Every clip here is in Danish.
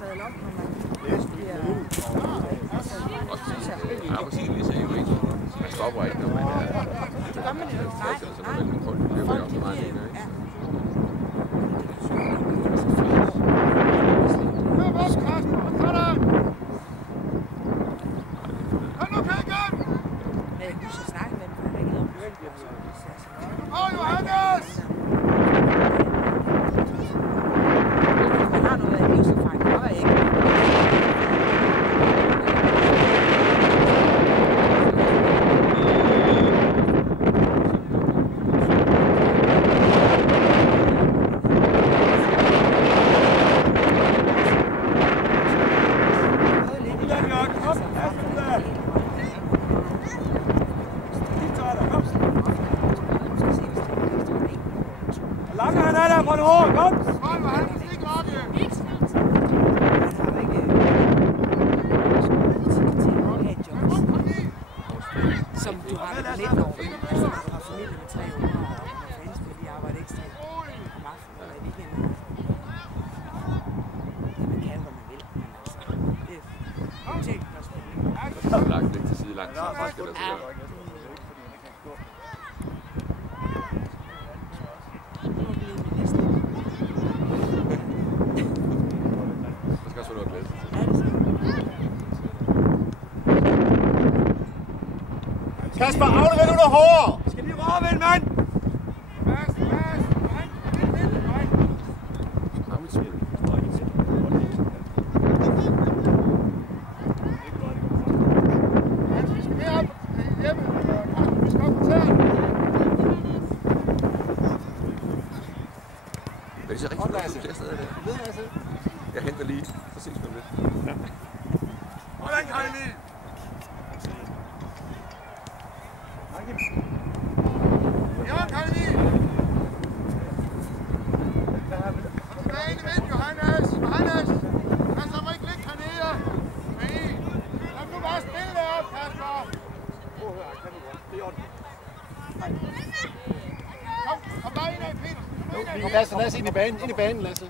sadle om, når man bliver... Arbejdsgiveren lige sagde jo ikke, man stopper ikke, når man er... Det gør man jo. Nej. Så når man koldt, det bliver jo også meget længere, ikke? Kasper, aflever nu noget hårdere! Skal lige råbe en mand! Men det ser rigtig godt ud, det stadig der. Jeg henter lige. Så ses vi om lidt. Ja. Hvordan kan I lide? Ja, kan I lide? Tilbage ind i midt, Johannes! Johannes! Kasper må ikke ligge hernede! Nej! Lad nu bare spille derop, Kasper! Kom bare ind af, Pete! Lasse, ind i banen, Lasse.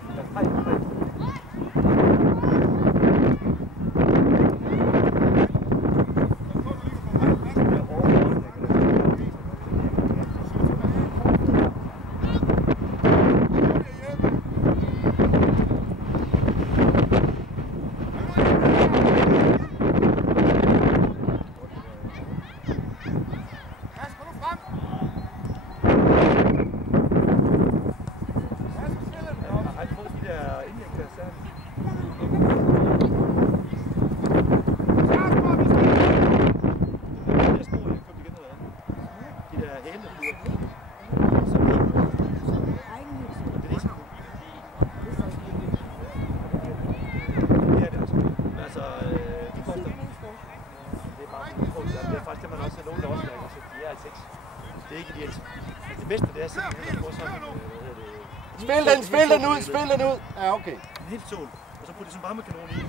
Spil den ud! Ja, okay. En helt sol, og så putter de sådan en varmekanon i.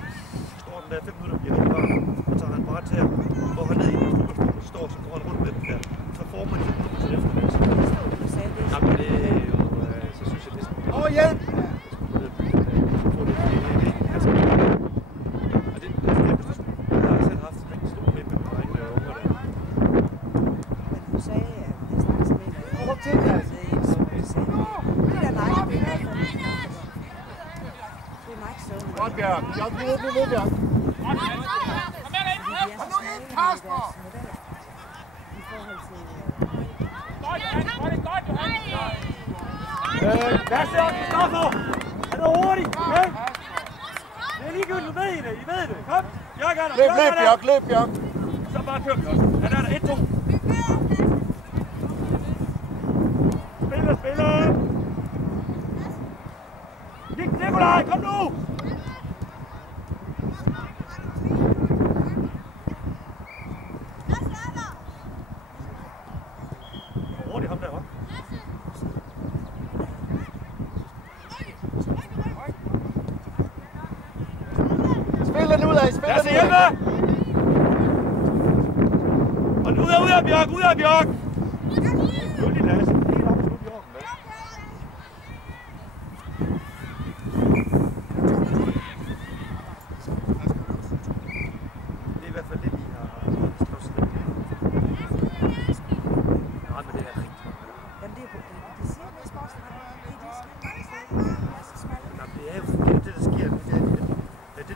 Så står den der 5 minutter, bliver rigtig varm. Så tager han bare til at gå ned i den fodboldstol, så står så går han rundt med den der. Så får man det til eftermiddag. Jamen det er jo, så synes jeg næsten... Hjælp! Jeg har selv haft sådan en stor med med drenge og unger der. Men du sagde, at det snakkes med dig. Råb til, Lasse! Godt, Bjørn. Bliv ved, Bjørn. Kom nu ind, Kasper! Hvad ser du, Kristoffer? Han er hurtig, okay? Det er ligegyldigt, du ved det, I ved det. Kom, Bjørk er der. Løb, Bjørk. Så bare kør vi også. Han er der, 1-2. Spiller. Nikolaj, kom nu! Hurtigt ham der, hva'? Spil den ud af, Lad os hjælpe! Og ud af Bjørk, Slut i Lasse. Helt op, slut i orden, hva'?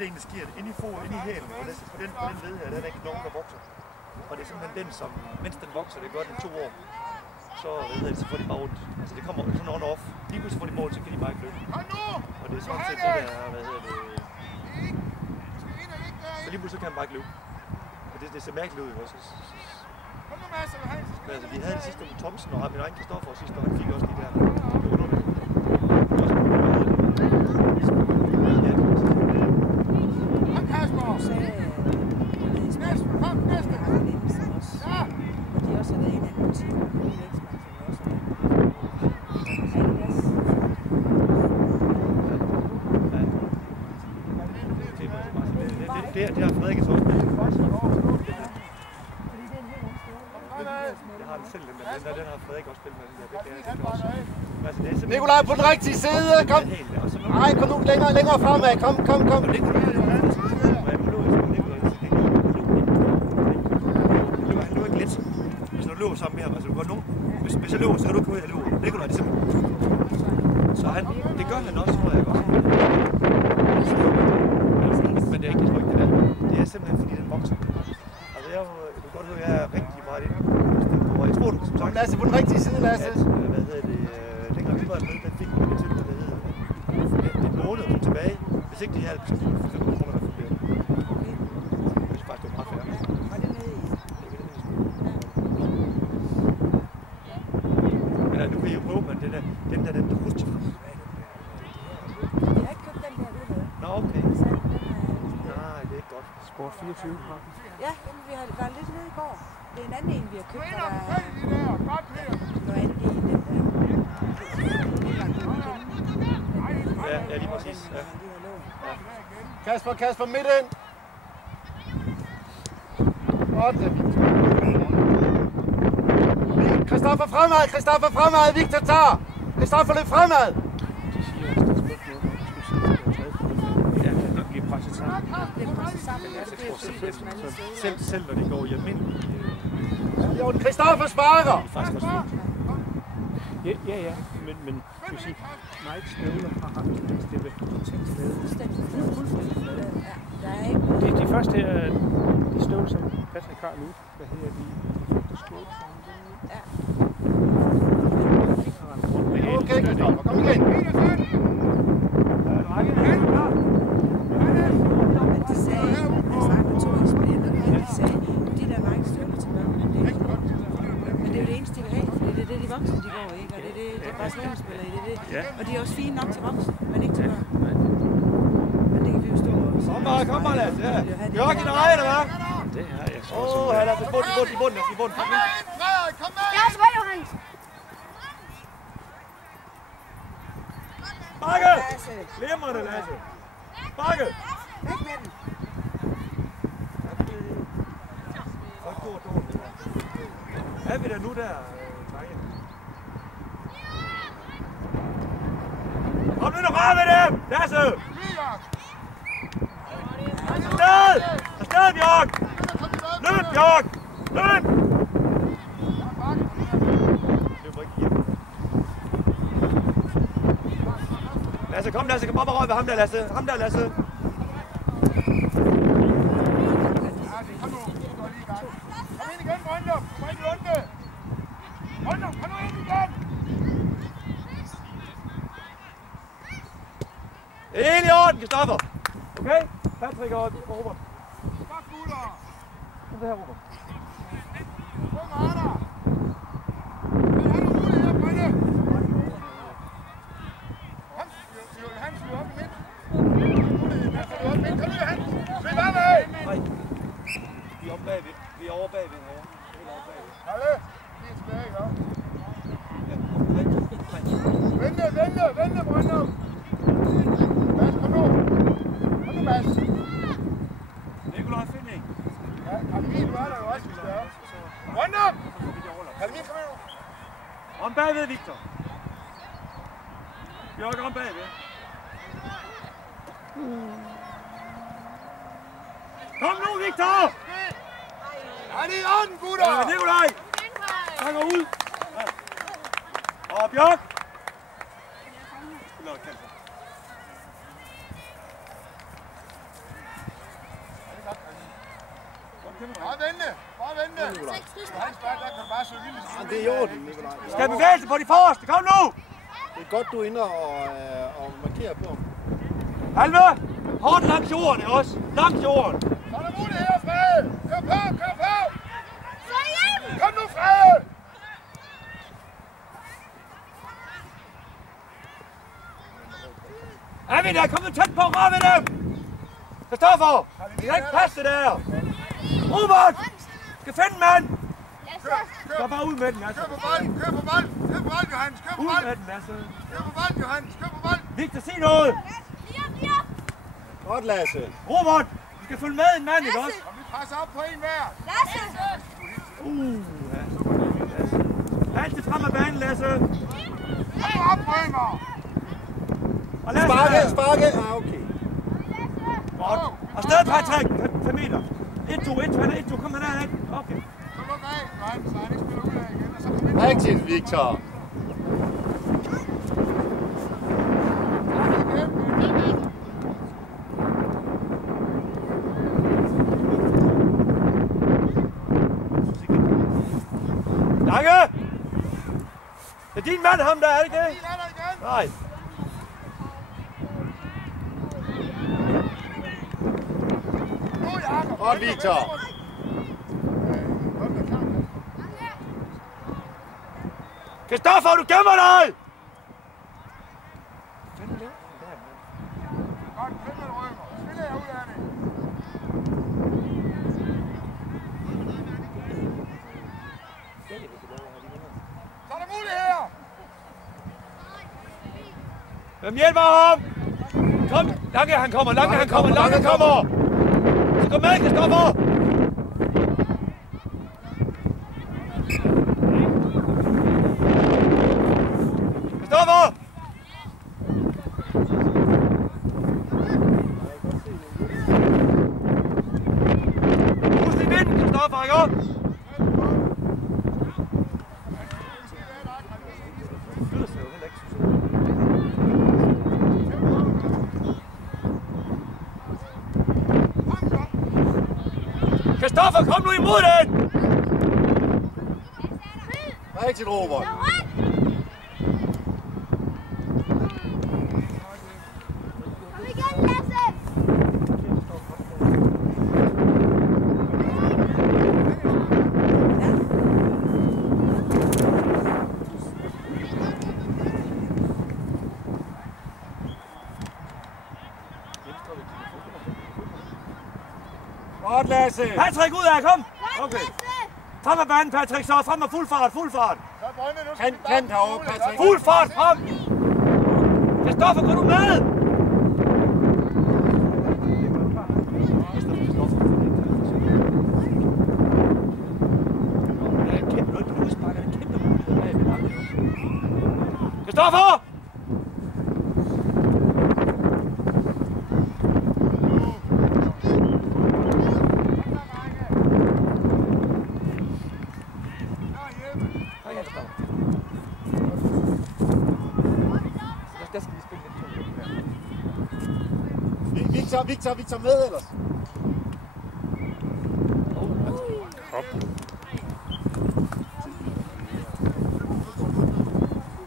en, der sker det inde i foden, inde i hælen, og på den led her, der er ikke nogen, der vokser. Og det er simpelthen den, som, mens den vokser, det gør den 2 år, så får de bare ondt. Altså det kommer sådan on-off. Lige pludselig får de mål, så kan de bare ikke løbe. Og det er sådan set det der, så lige pludselig kan man bare ikke løbe. Og det ser mærkeligt ud også. Men altså, vi havde det sidste med Thomsen og min egen Kristoffer sidste år, han fik også de der. Det har Frederik også. Jeg har den selv, den har Frederik også spillet med. Nikolaj på den rigtige side, kom! Nej, kom nu længere fremad, kom! Han løber ikke let, hvis du løber sammen med ham. Altså, du går nu. Hvis jeg løber, så kan du ikke gå ud og løbe. Nikolaj, det er simpelthen. Så det gør han også, tror jeg godt. Men det er ikke det tryk, det der. Det er simpelthen fordi den vokser. Altså du kan godt høre, at jeg er rigtig meget inde. Og jeg tror, du som sagt... Lasse, på den rigtige side, Lasse. Dengang vi var med, den fik man det til, hvad hedder det. En måned kom tilbage. Hvis ikke det her, så kunne man få det. Jeg synes faktisk, det var meget fair. Og det nede i? Men nu kan I jo prøve, men den der hurtigt frem. Jeg har ikke købt den der ved noget. Nå, okay. Nej, det er ikke godt. Sport 24. Ja, vi har været lidt nede i går. Det er en anden en, vi har købt, der er noget andet i den der. Ja, lige præcis. Ja. Kasper, midt ind! 8. Kristoffer fremad! Victor tager! Kristoffer løb fremad! Selv når de går i almindelig. Kristoffer sparker! Ja, men skal vi sige, Nike støvler har haft det ved totalt flade. Det er de første her, de støvler, som Patrick har nu. Hvad hedder de? Okay, Kristoffer, kom igen! De sagde, jeg snakkede med 2 isblænder, og de sagde, de der Nike støvler til børn, men det er ikke godt. Men det er jo det eneste, de vil have, for det er det, de voksne de går, ikke? Og det er bare spillere i det. Og de er også fine nok til voksne, men ikke til børn. Men det kan vi jo stå og... Kom bare, Lasse. Jørgen, der ejer det, hva'? Det her, jeg tror Han er i bunden. Kom med. Jeg er tilbage, Johannes. Bakke! Glimrende, Lasse. Bakke! Væk med den. Hvad er vi der nu der, drenge? Kom nu derfra med dem! Lasse! Afsted, Bjørk! Løb, Bjørk! Løb! Løber ikke hjem. Lasse, kom op og røg ved ham der, Lasse. Kom ind igen, Brøndum! Kom ind i Lunde! Brøndum, kom nu ind igen! Det er helt i orden, Kristoffer! Okay? Patrick og Robert. Godt, gutter! Kom det her, Robert. Kom, Arne! Hvad har du mulighed her, Brønde? Johan, slå op i midt. Kom nu, Johan! Spil op af! Nej. Vi er oppe bagved. Vi er over bagved herovre. Helt over bagved. Halle! Vi er tilbage, ikke? Vente, Brøndum! Mads, kom nu! Kom nu, Mads! Nikolaj Finding. Ja, Kalmin var der jo også, hvis det er. Brøndum! Kalmin, kom her. Om bagved, Victor. Jørgen, om bagved. Kom nu, Victor! Er det i orden, gutter? Nikolaj! Han går ud! Og Bjørk! Bare vente. Bare vente. Hans bare, der kan bare så vildt. Det er i orden, Nikolaj. Skal bevægelse på de forreste. Kom nu! Det er godt, du er inde og markerer på ham. Halve! Hårdt langs jorden, ikke også? Langs jorden. Så er der mulighed her, Frede. Kør på, kør på. Kom nu, Frede. Er vi der? Kom nu tæt på, rør ved dem! Kristoffer! Vi kan ikke passe det der! Robert! Skal finde en mand! Så bare ud med den, altså. Kør på bolden, kør på bolden. Kør på bolden, Johannes. Kør på Ud bolden. med den, altså. Kør på bolden, Johannes. Kør på bolden. Victor, sig noget! Godt, Lasse. Robert! Vi skal følge med en mand, ikke også? Og vi presser op på en hver. Lasse! Altid frem af banen, Lasse! Kom op, Rømer. Og Lasse! Sparke. Ah, okay. Godt. Og stadig Patrick! 5 meter. 1-2, han er 1-2. Kom han af. Okay. Så luk af, Johannes, så han ikke spiller ud af igen. Og så kom ind. Rigtigt, Victor. Lange! Det er din mand, ham der, er det ikke det? Din er der igen. Nej. Nu, Jakob. Godt, Victor. Kristoffer, du gemmer dig! Godt, kæmpe Rømer. Spiller jeg ud af det. Så er der muligheder. Hvem hjælper ham? Kom, Lange han kommer, Lange han kommer, Lange kommer! Så kom med, Kristoffer! Kristoffer! Husk i vinden, Kristoffer, ikke op? Kristoffer, kom nu imod den! Rigtigt, Robert. Kom igen, Lasse! Godt, Lasse. Patrick, ud af, kom! Okay. Frem af banen, Patrick, så frem med fuld fart, fuld fart! Så Brønne, nu skal Kant herovre, Patrick. Fuld fart, frem! Kristoffer, går du med? Kristoffer! Victor med ellers.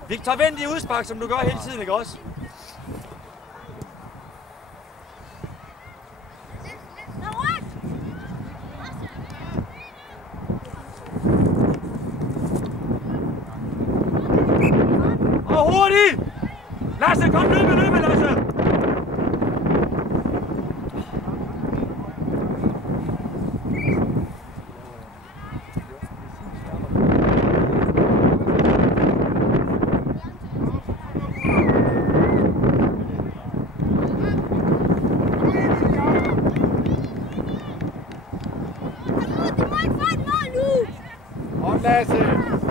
Victor, vend i udspark, som du gør hele tiden, ikke også? Og hurtigt! Lasse, kom, løbe, Lasse! Godt, Lasse.